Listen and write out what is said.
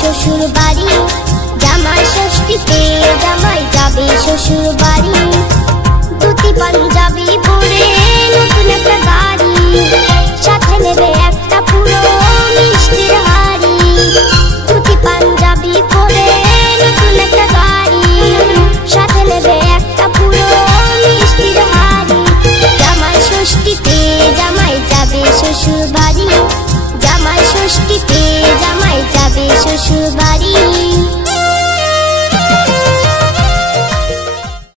শ্বশুর বাড়ি, জামাই ষষ্ঠীতে জামাই যাবে শ্বশুর বাড়ি। ধুতি পাঞ্জাবি পরে নতুন একটা গাড়ি, সাথে নেবে একটা পুরো মিষ্টির হাড়ি। ধুতি পাঞ্জাবি পরে নতুন একটা গাড়ি, সাথে নেবে একটা পুরো মিষ্টির হাড়ি। জামাই ষষ্ঠীতে জামাই যাবে শ্বশুর বাড়ি, জামাই ষষ্ঠীতে জামাই যাবে শ্বশুর বাড়ি।